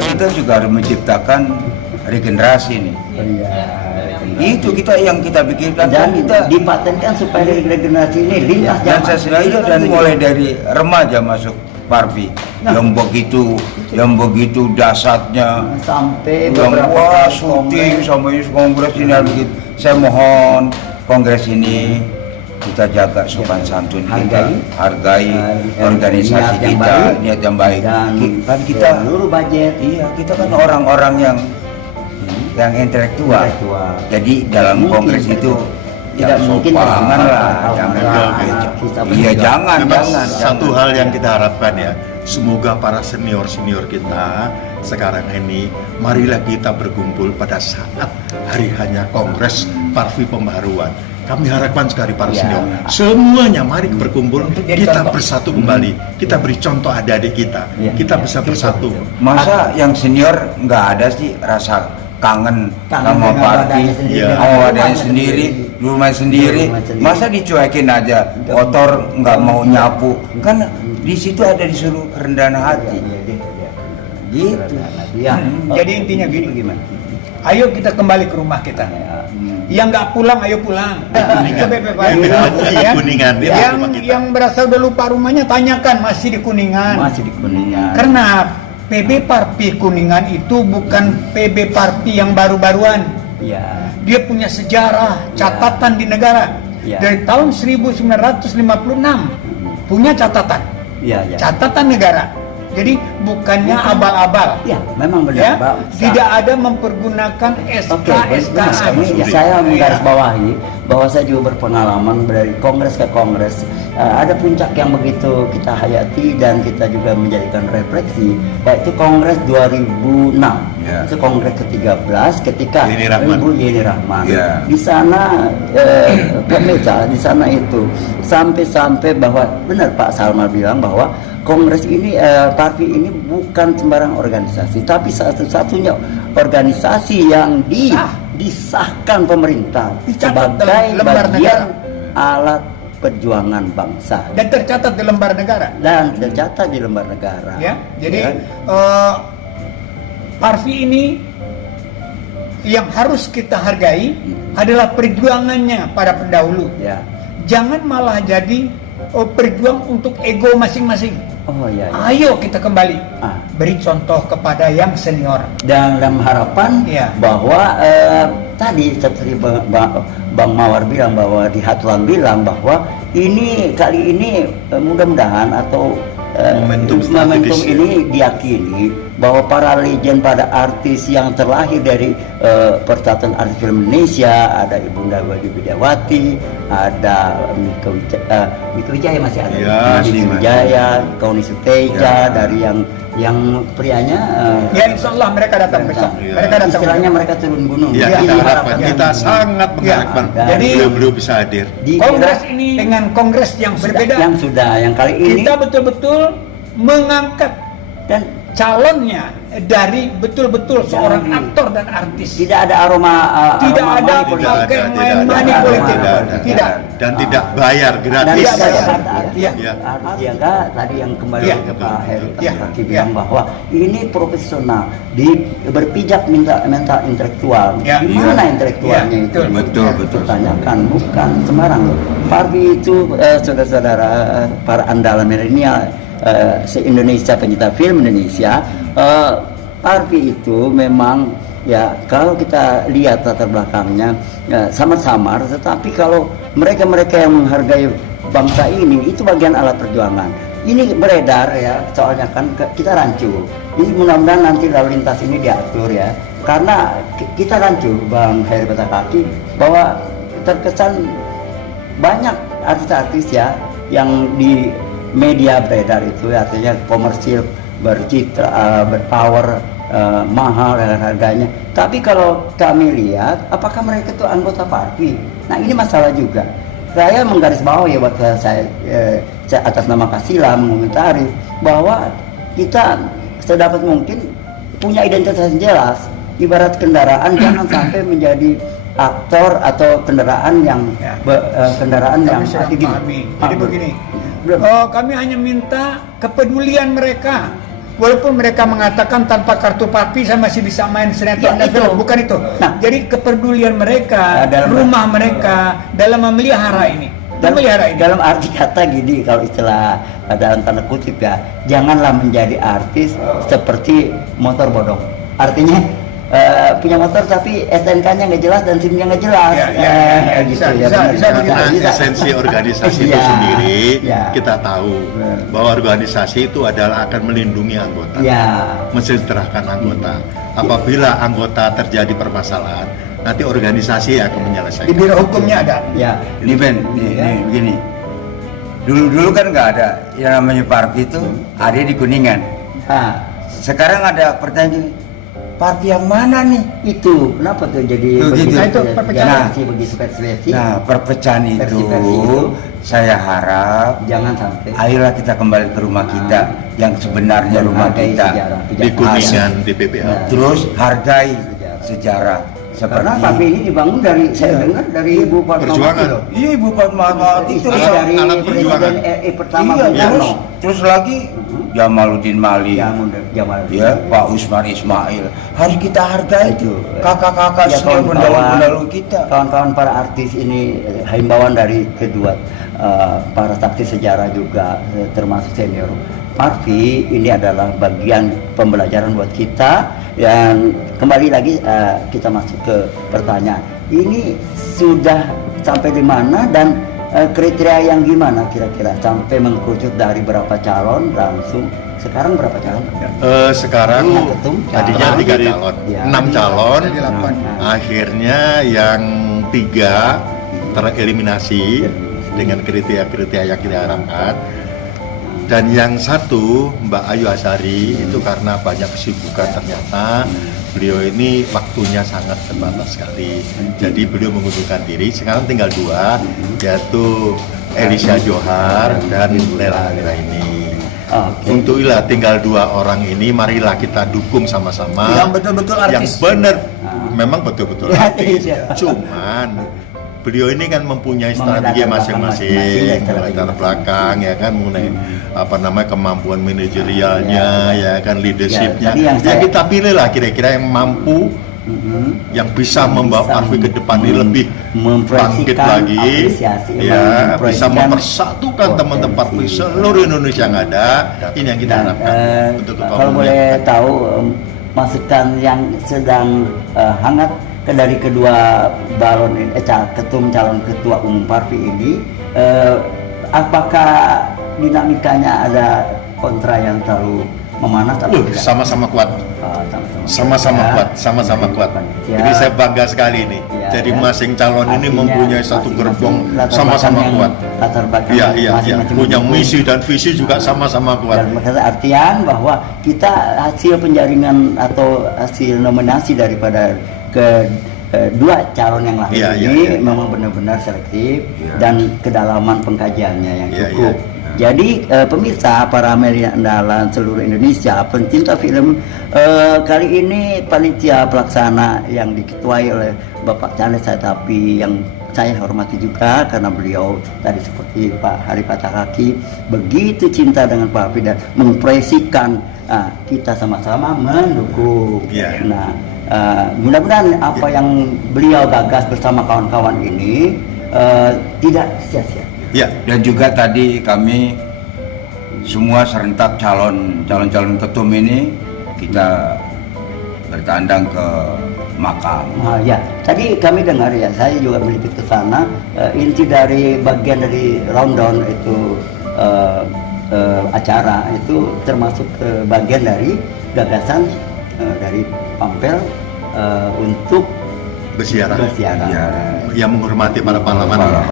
kita juga harus menciptakan regenerasi nih. Itu yang kita pikirkan, dan kita dipatenkan supaya regenerasi ini lintas dan zaman. saya sendiri dan mulai dari remaja masuk Parvi yang begitu dasarnya sampai yang beberapa syuting sampai kongres ini begitu. Saya mohon kongres ini kita jaga sopan santun kita, hargai organisasi kita, niat yang baik. Dan kita seluruh budget. Iya, kita kan orang-orang yang intelektual. Jadi dalam kongres itu tidak mungkin jangan jangan. Satu hal yang kita harapkan ya, semoga para senior kita sekarang ini, marilah kita berkumpul pada saat hari hanya kongres Parvi Pembaharuan. Kami harapkan sekali para senior semuanya mari berkumpul, kita bersatu kembali, kita beri contoh adik-adik kita bisa bersatu. Masa yang senior nggak ada sih rasa kangen sama Parvi, wadahnya sendiri, rumah sendiri, masa dicuekin aja, kotor nggak mau nyapu, kan di situ ada disuruh kerendahan hati, gitu. Jadi intinya gini, ayo kita kembali ke rumah kita. Yang nggak pulang, ayo pulang. Kuningan. Yang berasa udah lupa rumahnya, tanyakan masih di Kuningan. Karena PB Parvi Kuningan itu bukan PB Parvi yang baru-baruan. Dia punya sejarah, catatan di negara. Dari tahun 1956 punya catatan. Catatan negara. Jadi bukannya abal-abal. Memang benar. Tidak ada mempergunakan SK. Saya menggarisbawahi bahwa saya juga berpengalaman dari kongres ke kongres. Ada puncak yang begitu kita hayati dan kita juga menjadikan refleksi, yaitu kongres 2006. Itu kongres ke-13 ketika Ibu Yeni Rahman. Di sana pemirsa, di sana itu sampai bahwa benar Pak Salma bilang bahwa kongres ini, Parvi ini bukan sembarang organisasi, tapi satu-satunya organisasi yang disahkan pemerintah sebagai bagian alat perjuangan bangsa dan tercatat di lembar negara. Jadi Parvi ini yang harus kita hargai adalah perjuangannya para pendahulu. Jangan malah jadi berjuang untuk ego masing-masing. Ayo kita kembali beri contoh kepada yang senior. Dan dalam harapan bahwa tadi seperti Bang Mawar bilang, bahwa di Hatulan bilang bahwa kali ini mudah-mudahan atau momentum ini diyakini bahwa para legend, pada artis yang terlahir dari Persatuan Artis Film Indonesia, ada Ibunda Widiawati, ada Mika Wijaya masih ada, Mika Wijaya, Kauni Suteja, dari yang prianya insya Allah mereka datang besok. Istilahnya mereka turun gunung. Kita sangat mengharapkan jadi beliau bisa hadir. Kongres ini dengan kongres yang berbeda, yang kali ini kita betul-betul mengangkat dan calonnya dari betul-betul seorang aktor dan artis. Tidak ada aroma pakai main-main politik. Tidak. Dan tidak bayar gratis. Tadi yang kembali ke Pak Heri bilang bahwa ini profesional, berpijak mental intelektual. Di mana intelektualnya itu? Betul. Tanyakan, bukan sembarang. Parvi itu saudara-saudara para andalan milenial se-Indonesia, pencinta film Indonesia, Parvi itu memang kalau kita lihat latar belakangnya samar-samar, tetapi kalau mereka yang menghargai bangsa ini, itu bagian alat perjuangan. Ini beredar soalnya kan kita rancu. Ini mudah-mudahan nanti lalu lintas ini diatur karena kita rancu, Bang Heri Batakaki, bahwa terkesan banyak artis-artis yang di media beredar itu artinya komersil, bercitra, berpower, mahal harganya. Tapi kalau kami lihat, apakah mereka itu anggota Parvi? Nah, ini masalah juga. Saya menggarisbawahi waktu saya atas nama Kasila mengomentari bahwa kita sedapat mungkin punya identitas yang jelas. Ibarat kendaraan jangan sampai menjadi aktor atau kendaraan yang Jadi begini. Kami hanya minta kepedulian mereka Walaupun mereka mengatakan tanpa kartu Parvi saya masih bisa main sinetron Ya, dan film, itu. bukan itu. Nah. Jadi kepedulian mereka, Dalam- rumah mereka dalam memelihara ini. Memelihara ini. Dalam arti kata gini, kalau istilah dalam tanda kutip ya, janganlah menjadi artis seperti motor bodong. Artinya punya motor tapi STNK-nya nggak jelas dan SIM-nya nggak jelas. Bisa, benar. bisa begitu. Nah, esensi organisasi itu Iya, sendiri iya. kita tahu bahwa organisasi itu adalah akan melindungi anggota, Ya. mensejahterakan anggota. Apabila anggota terjadi permasalahan, nanti organisasi akan Di menyelesaikan. biro hukumnya ada. Ya. Ini Ben, ini begini. Dulu kan nggak ada yang namanya Parvi itu, ada di Kuningan. Ah, Sekarang ada pertanyaan, Parvi yang mana nih? itu kenapa tuh jadi Tuh, gitu. Nah, itu perpecahan. begitu versi. Nah, perpecahan itu, Versi-versi itu. saya harap Jangan sampai ayolah kita kembali ke rumah kita yang sebenarnya rumah menghargai kita. sejarah. Di Kuningan, di PPH. Nah. Terus hargai sejarah Karena seperti Parvi ini dibangun dari saya dengar dari Ibu Fatmawati Perjuangan. loh. Iya, Ibu Fatmawati itu Istri dari alat Presiden perjuangan. RI pertama iya, Bung Karno. terus lagi Jamaluddin Malik. Jamal. Ya, Pak Usman Ismail. Harus kita hargai Itu. kakak-kakak Ya, senior pendahulu kita. Kawan-kawan para artis ini himbauan dari kedua para saksi sejarah juga termasuk senior. Parvi ini adalah bagian pembelajaran buat kita. Dan kembali lagi kita masuk ke pertanyaan. Ini sudah sampai di mana dan kriteria yang gimana kira-kira sampai mengkerucut dari berapa calon langsung sekarang berapa calon? Sekarang Nah, ketum, tadinya calon. 3 calon, Ya. 6 calon, Jadi 8. akhirnya yang 3 tereliminasi dengan kriteria-kriteria yang kita harapkan. Dan yang satu, Mbak Ayu Azhari, itu karena banyak kesibukan ternyata beliau ini waktunya sangat terbatas sekali. Jadi beliau mengundurkan diri, sekarang tinggal 2, yaitu Elisha Johar dan Lela Anggraini. Oke. Untuk ilah tinggal 2 orang ini, marilah kita dukung sama-sama. Yang betul-betul artis. Yang benar, memang betul-betul Ya, artis. iya. Cuman beliau ini kan mempunyai Mengenai strategi latar belakang masing-masing, masing-masing, ya, latar belakang ya kan, mengenai apa namanya kemampuan manajerialnya, ya kan, leadershipnya. Ya, tadi yang Ya saya- kita pilih lah kira-kira yang mampu, yang bisa membawa Parvi ke depan ini lebih bangkit lagi, apresiasi, ya, bisa memproyeksikan mempersatukan teman-teman Parvi potensi. seluruh Indonesia yang ada. Ini yang kita Dan, harapkan untuk kalau boleh tahu masukan yang sedang hangat dari kedua balon ini, calon ketua umum Parvi ini, apakah dinamikanya ada kontra yang terlalu memanas atau tidak? Sama-sama kuat. Sama-sama Ya. kuat, sama-sama kuat. Ya. Jadi saya bangga sekali ini. Ya, Jadi ya. masing calon ini Artinya mempunyai satu masing-masing gerbong latar sama-sama belakang yang- kuat. latar belakang Iya, yang iya, iya. masing-masing Punya mendukung. misi dan visi juga sama-sama kuat. Dan berkata artian bahwa kita hasil penjaringan atau hasil nominasi daripada dua calon yang lain Iya, iya, ini iya. memang benar-benar selektif Iya. dan kedalaman pengkajiannya yang Iya, cukup. iya. Jadi pemirsa para media andalan seluruh Indonesia, pencinta film, kali ini panitia pelaksana yang diketuai oleh Bapak Charles Saitapi yang saya hormati juga karena beliau tadi seperti Pak Hari Patahkaki begitu cinta dengan Pak Parvi dan memproyeksikan kita sama-sama mendukung. Iya. Nah, mudah-mudahan apa yang beliau gagas bersama kawan-kawan ini tidak sia-sia. Ya, Dan juga tadi kami semua serentak calon ketum ini kita bertandang ke makam. Ya, tadi kami dengar ya, saya juga meliput ke sana. Inti dari bagian dari rundown itu acara itu termasuk bagian dari gagasan dari Pampel untuk bersiarah. bersiarah. Ya. Yang menghormati para pahlawan.